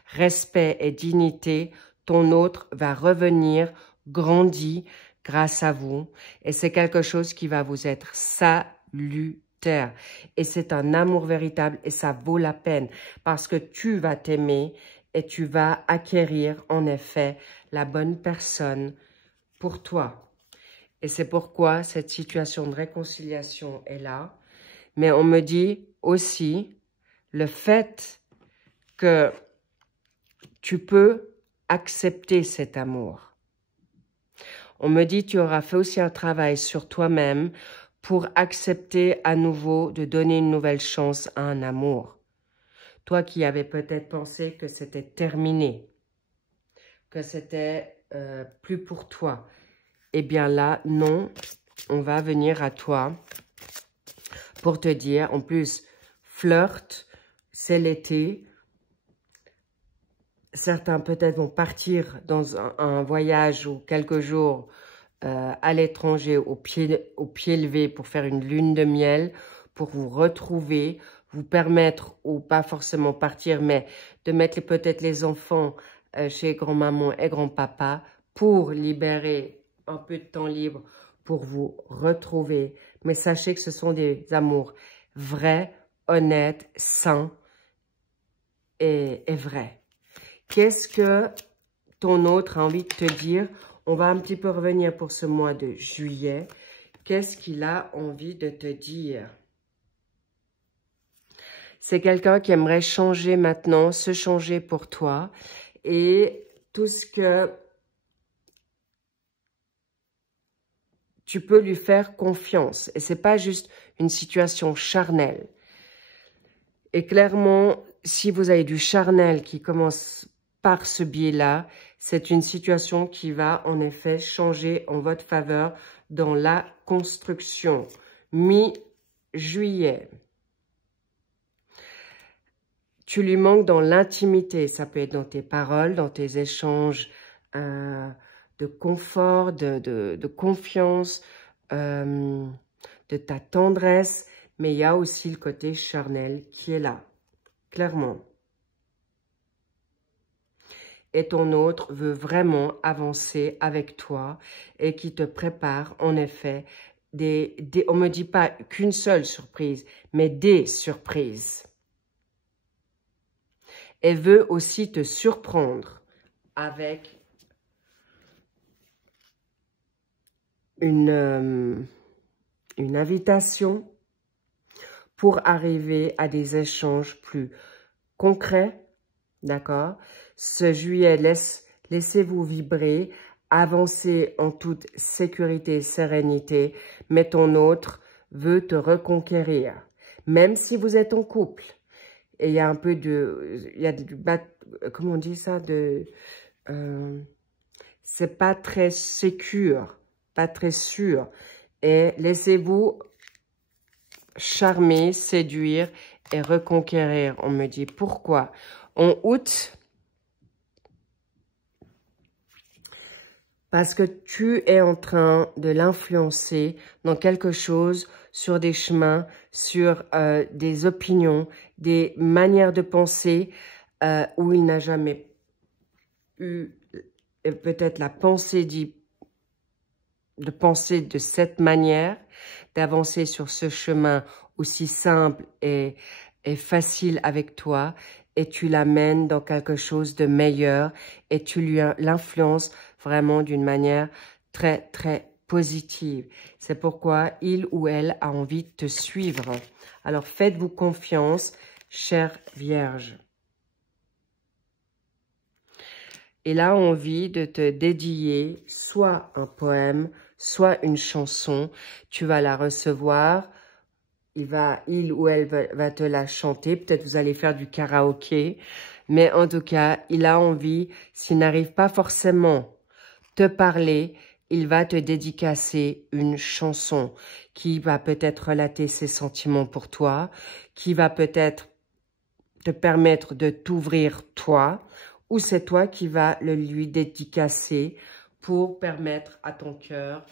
respect et dignité, ton autre va revenir grandi grâce à vous. Et c'est quelque chose qui va vous être salutaire. Et c'est un amour véritable et ça vaut la peine parce que tu vas t'aimer et tu vas acquérir en effet la bonne personne pour toi. Et c'est pourquoi cette situation de réconciliation est là. Mais on me dit aussi le fait que tu peux accepter cet amour. On me dit tu auras fait aussi un travail sur toi-même pour accepter à nouveau de donner une nouvelle chance à un amour. Toi qui avais peut-être pensé que c'était terminé, que c'était plus pour toi. Eh bien là, non, on va venir à toi pour te dire, en plus, flirt, c'est l'été. Certains peut-être vont partir dans un voyage ou quelques jours à l'étranger au pied levé pour faire une lune de miel, pour vous retrouver, vous permettre, ou pas forcément partir, mais de mettre peut-être les enfants chez grand-maman et grand-papa pour libérer un peu de temps libre pour vous retrouver. Mais sachez que ce sont des amours vrais, honnêtes, sains et vrais. Qu'est-ce que ton autre a envie de te dire? On va un petit peu revenir pour ce mois de juillet. Qu'est-ce qu'il a envie de te dire? C'est quelqu'un qui aimerait changer maintenant, se changer pour toi. Et tout ce que tu peux lui faire confiance. Et c'est pas juste une situation charnelle. Et clairement, si vous avez du charnel qui commence par ce biais-là, c'est une situation qui va en effet changer en votre faveur dans la construction. Mi-juillet. Tu lui manques dans l'intimité. Ça peut être dans tes paroles, dans tes échanges de confort, de confiance, de ta tendresse. Mais il y a aussi le côté charnel qui est là, clairement. Et ton autre veut vraiment avancer avec toi et qui te prépare en effet on ne me dit pas qu'une seule surprise, mais des surprises. Elle veut aussi te surprendre avec une invitation pour arriver à des échanges plus concrets, d'accord? Ce juillet, laissez-vous vibrer, avancer en toute sécurité et sérénité, mais ton autre veut te reconquérir. Même si vous êtes en couple, et il y a un peu comment on dit ça, c'est pas très sécure, pas très sûr. Et laissez-vous charmer, séduire et reconquérir. On me dit pourquoi. En août, parce que tu es en train de l'influencer dans quelque chose, sur des chemins, sur des opinions, des manières de penser où il n'a jamais eu peut-être la pensée de penser de cette manière, d'avancer sur ce chemin aussi simple et facile avec toi, et tu l'amènes dans quelque chose de meilleur et tu lui l'influences vraiment d'une manière très, très positive. C'est pourquoi il ou elle a envie de te suivre. Alors, faites-vous confiance, chère Vierge. Il a envie de te dédier soit un poème, soit une chanson. Tu vas la recevoir. Il ou elle va te la chanter. Peut-être vous allez faire du karaoké. Mais en tout cas, il a envie, s'il n'arrive pas forcément te parler, il va te dédicacer une chanson qui va peut-être relater ses sentiments pour toi, qui va peut-être te permettre de t'ouvrir toi, ou c'est toi qui vas le lui dédicacer pour permettre à ton cœur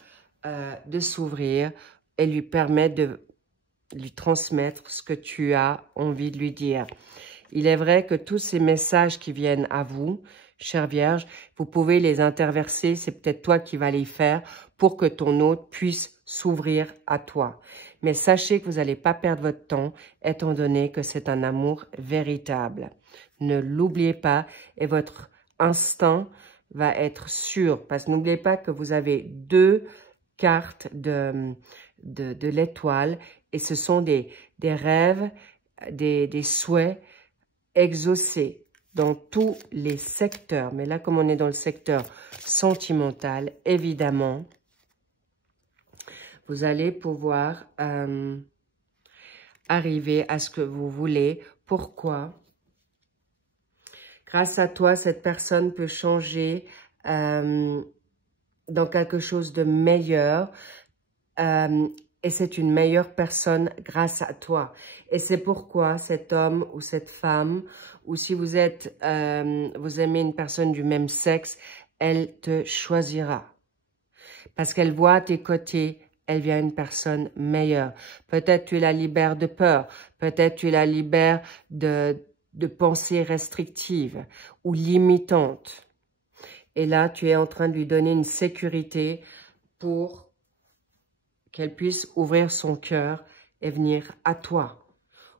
de s'ouvrir et lui permettre de lui transmettre ce que tu as envie de lui dire. Il est vrai que tous ces messages qui viennent à vous, chère Vierge, vous pouvez les interverser, c'est peut-être toi qui vas les faire pour que ton autre puisse s'ouvrir à toi. Mais sachez que vous n'allez pas perdre votre temps, étant donné que c'est un amour véritable. Ne l'oubliez pas et votre instinct va être sûr. Parce que n'oubliez pas que vous avez 2 cartes de l'étoile et ce sont des rêves, des souhaits exaucés dans tous les secteurs. Mais là, comme on est dans le secteur sentimental, évidemment, vous allez pouvoir arriver à ce que vous voulez. Pourquoi? Grâce à toi, cette personne peut changer dans quelque chose de meilleur. Et c'est une meilleure personne grâce à toi. Et c'est pourquoi cet homme ou cette femme, ou si vous êtes, vous aimez une personne du même sexe, elle te choisira. Parce qu'elle voit à tes côtés elle vient une personne meilleure. Peut-être tu la libères de peur, peut-être tu la libères de pensées restrictives ou limitantes. Et là, tu es en train de lui donner une sécurité pour qu'elle puisse ouvrir son cœur et venir à toi.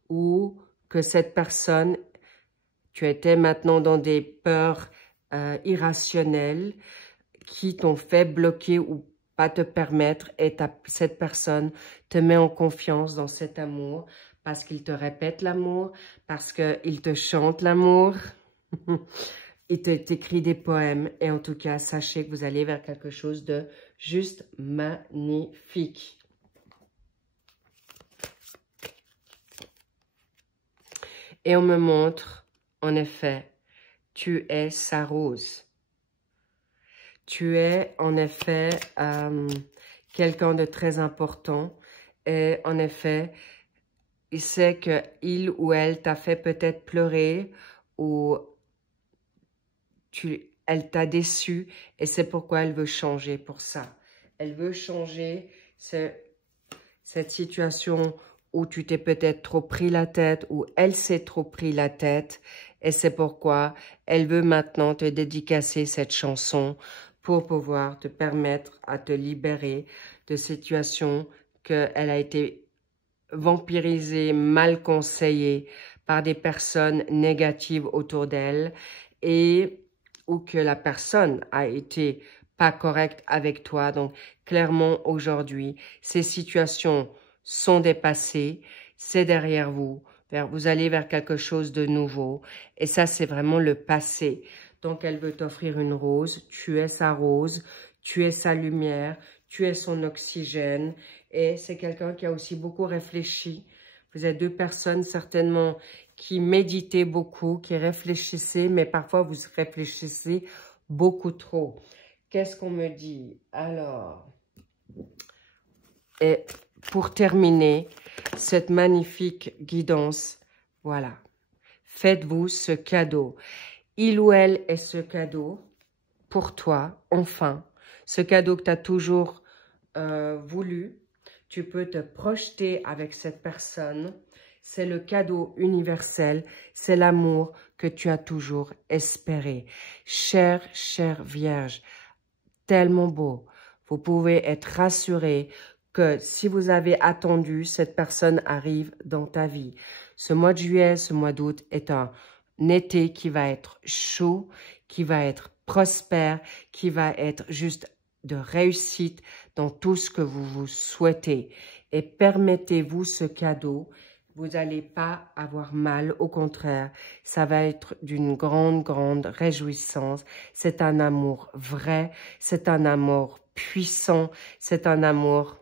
Ou que cette personne, tu étais maintenant dans des peurs irrationnelles qui t'ont fait bloquer ou pas te permettre, et cette personne te met en confiance dans cet amour parce qu'il te répète l'amour, parce qu'il te chante l'amour, il t'écrit des poèmes, et en tout cas, sachez que vous allez vers quelque chose de juste magnifique. Et on me montre, en effet, tu es sa rose. Tu es, en effet, quelqu'un de très important. Et en effet, il sait qu'il ou elle t'a fait peut-être pleurer ou elle t'a déçu. Et c'est pourquoi elle veut changer pour ça. Elle veut changer cette situation où tu t'es peut-être trop pris la tête, ou elle s'est trop pris la tête. Et c'est pourquoi elle veut maintenant te dédicacer cette chanson pour pouvoir te permettre à te libérer de situations qu'elle a été vampirisée, mal conseillée par des personnes négatives autour d'elle, et ou que la personne a été pas correcte avec toi. Donc, clairement, aujourd'hui, ces situations sont dépassées, c'est derrière vous. Vous allez vers quelque chose de nouveau. Et ça, c'est vraiment le passé. Donc, elle veut t'offrir une rose. Tu es sa rose. Tu es sa lumière. Tu es son oxygène. Et c'est quelqu'un qui a aussi beaucoup réfléchi. Vous êtes deux personnes certainement qui méditez beaucoup, qui réfléchissez, mais parfois vous réfléchissez beaucoup trop. Qu'est-ce qu'on me dit? Alors, et pour terminer cette magnifique guidance, voilà. Faites-vous ce cadeau. Il ou elle est ce cadeau pour toi, enfin. Ce cadeau que tu as toujours voulu. Tu peux te projeter avec cette personne. C'est le cadeau universel. C'est l'amour que tu as toujours espéré. Chère, chère Vierge, tellement beau. Vous pouvez être rassuré que si vous avez attendu, cette personne arrive dans ta vie. Ce mois de juillet, ce mois d'août est un été qui va être chaud, qui va être prospère, qui va être juste de réussite dans tout ce que vous vous souhaitez. Et permettez-vous ce cadeau. Vous n'allez pas avoir mal, au contraire, ça va être d'une grande, grande réjouissance. C'est un amour vrai, c'est un amour puissant, c'est un amour,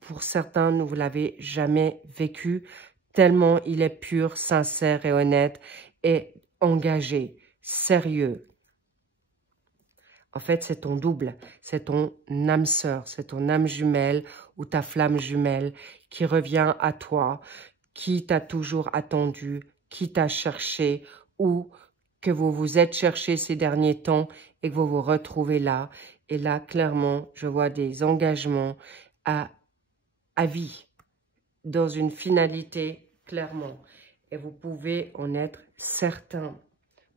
pour certains, vous ne l'avez jamais vécu, tellement il est pur, sincère et honnête et engagé, sérieux. En fait, c'est ton double, c'est ton âme sœur, c'est ton âme jumelle ou ta flamme jumelle qui revient à toi, qui t'a toujours attendu, qui t'a cherché, ou que vous vous êtes cherché ces derniers temps et que vous vous retrouvez là. Et là, clairement, je vois des engagements à vie, dans une finalité, clairement. Et vous pouvez en être certain.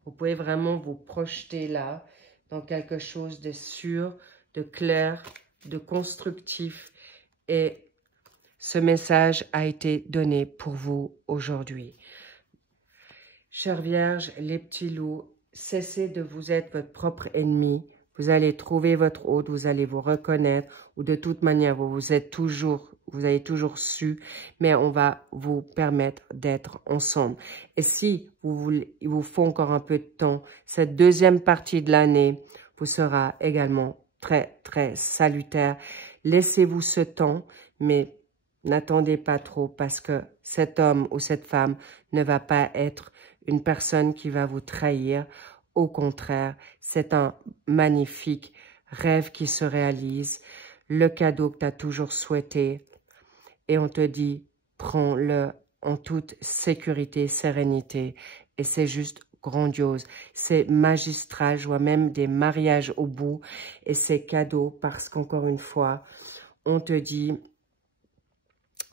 Vous pouvez vraiment vous projeter là, dans quelque chose de sûr, de clair, de constructif. Et ce message a été donné pour vous aujourd'hui. Chère Vierge, les petits loups, cessez de vous être votre propre ennemi. Vous allez trouver votre hôte, vous allez vous reconnaître, ou de toute manière, vous avez toujours su, mais on va vous permettre d'être ensemble. Et si il vous faut encore un peu de temps, cette deuxième partie de l'année vous sera également très, très salutaire. Laissez-vous ce temps, mais n'attendez pas trop parce que cet homme ou cette femme ne va pas être une personne qui va vous trahir. Au contraire, c'est un magnifique rêve qui se réalise, le cadeau que tu as toujours souhaité. Et on te dit, prends-le en toute sécurité, sérénité. Et c'est juste grandiose. C'est magistral. Je vois même des mariages au bout. Et c'est cadeau parce qu'encore une fois, on te dit,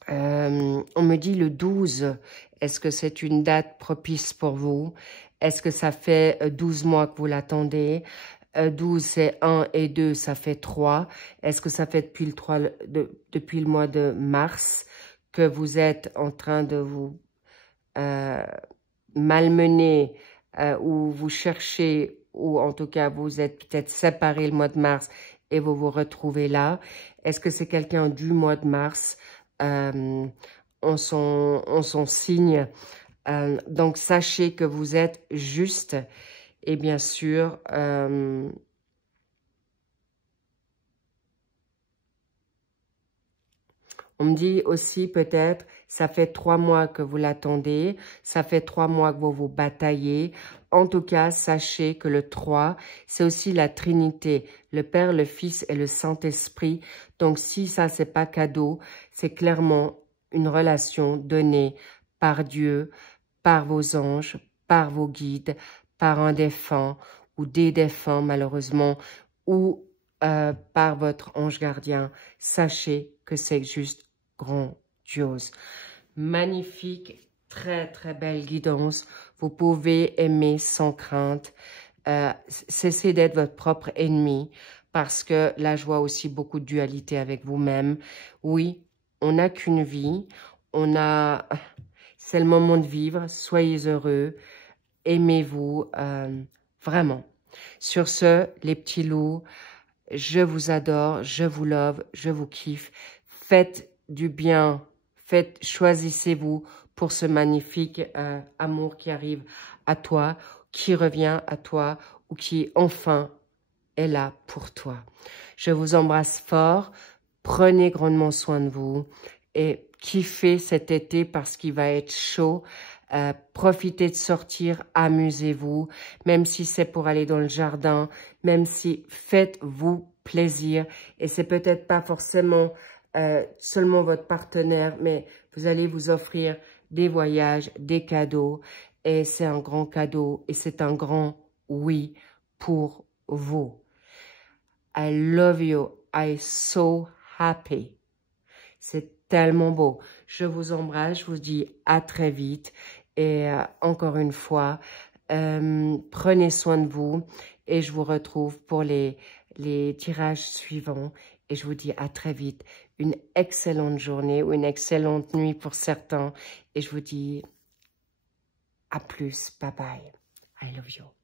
on me dit le 12. Est-ce que c'est une date propice pour vous? Est-ce que ça fait 12 mois que vous l'attendez? 12, c'est 1 et 2, ça fait 3. Est-ce que ça fait depuis le mois de mars que vous êtes en train de vous malmener ou vous cherchez, ou en tout cas vous êtes peut-être séparés le mois de mars et vous vous retrouvez là? Est-ce que c'est quelqu'un du mois de mars en son signe? Donc sachez que vous êtes juste. Et bien sûr, on me dit aussi peut-être, ça fait 3 mois que vous l'attendez, ça fait 3 mois que vous vous bataillez. En tout cas, sachez que le 3, c'est aussi la Trinité, le Père, le Fils et le Saint-Esprit. Donc si ça, c'est pas cadeau, c'est clairement une relation donnée par Dieu, par vos anges, par vos guides, par un défunt ou des défunts malheureusement, ou par votre ange gardien. Sachez que c'est juste grandiose. Magnifique, très très belle guidance. Vous pouvez aimer sans crainte. Cessez d'être votre propre ennemi parce que là, je vois aussi beaucoup de dualité avec vous-même. Oui, on n'a qu'une vie. C'est le moment de vivre. Soyez heureux. Aimez-vous vraiment. Sur ce, les petits loups, je vous adore, je vous love, je vous kiffe. Faites du bien, choisissez-vous pour ce magnifique amour qui arrive à toi, qui revient à toi ou qui enfin est là pour toi. Je vous embrasse fort, prenez grandement soin de vous et kiffez cet été parce qu'il va être chaud. Profitez de sortir, amusez-vous, même si c'est pour aller dans le jardin, même si faites-vous plaisir. Et c'est peut-être pas forcément seulement votre partenaire, mais vous allez vous offrir des voyages, des cadeaux. Et c'est un grand cadeau et c'est un grand oui pour vous. I love you. I'm so happy. C'est tellement beau. Je vous embrasse. Je vous dis à très vite. Et encore une fois, prenez soin de vous. Et je vous retrouve pour les tirages suivants. Et je vous dis à très vite. Une excellente journée ou une excellente nuit pour certains. Et je vous dis à plus. Bye bye. I love you.